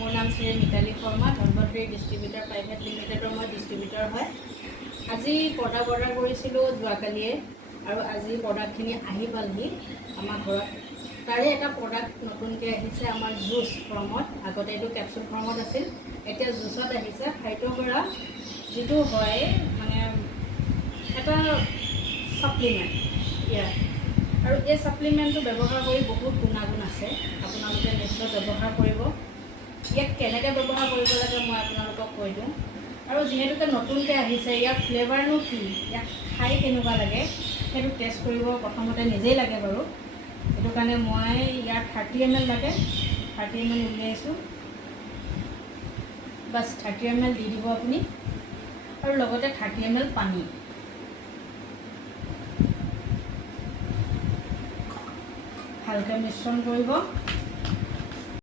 মোৰ নাম Shri Mitali Sharma, ধনৱন্তৰী distributor private লিমিটেডৰ মই ডিষ্ট্ৰিবিউটাৰ হয়। আজি প্ৰডাক্ট অৰ্ডাৰ কৰিছিলোঁ যোৱাকালিয়ে, আৰু আজি প্ৰডাক্টখিনি আহি পালহি আমাৰ ঘৰত। তাৰে এটা প্ৰডাক্ট নতুনকৈ আহিছে আমাৰ জুচ ফৰ্মত। আগতে এইটো কেপচুল ফৰ্মত আছিল, এতিয়া জুচত আহিছে। ফাইট'গৰা যিটো হয় মানে এটা ছাপ্লিমেণ্ট ইয়াৰ, আৰু এই ছাপ্লিমেণ্টটো ব্যৱহাৰ কৰি বহুত গুণাগুণ আছে, আপোনালোকে নিশ্চয় ব্যৱহাৰ কৰিব। ইয়াক কেনেকৈ ব্যৱহাৰ কৰিব লাগে মই আপোনালোকক কৈ দিওঁ। আৰু যিহেতুকে নতুনকৈ আহিছে, ইয়াৰ ফ্লেভাৰনো কি, ইয়াক খাই কেনেকুৱা লাগে সেইটো টেষ্ট কৰিব প্ৰথমতে নিজেই লাগে বাৰু। সেইটো কাৰণে মই ইয়াৰ 30 ml লাগে, 30 ml উলিয়াইছোঁ। বাছ 30 ml দি দিব আপুনি, আৰু লগতে 30 ml পানী। ভালকৈ মিশ্ৰণ কৰিব।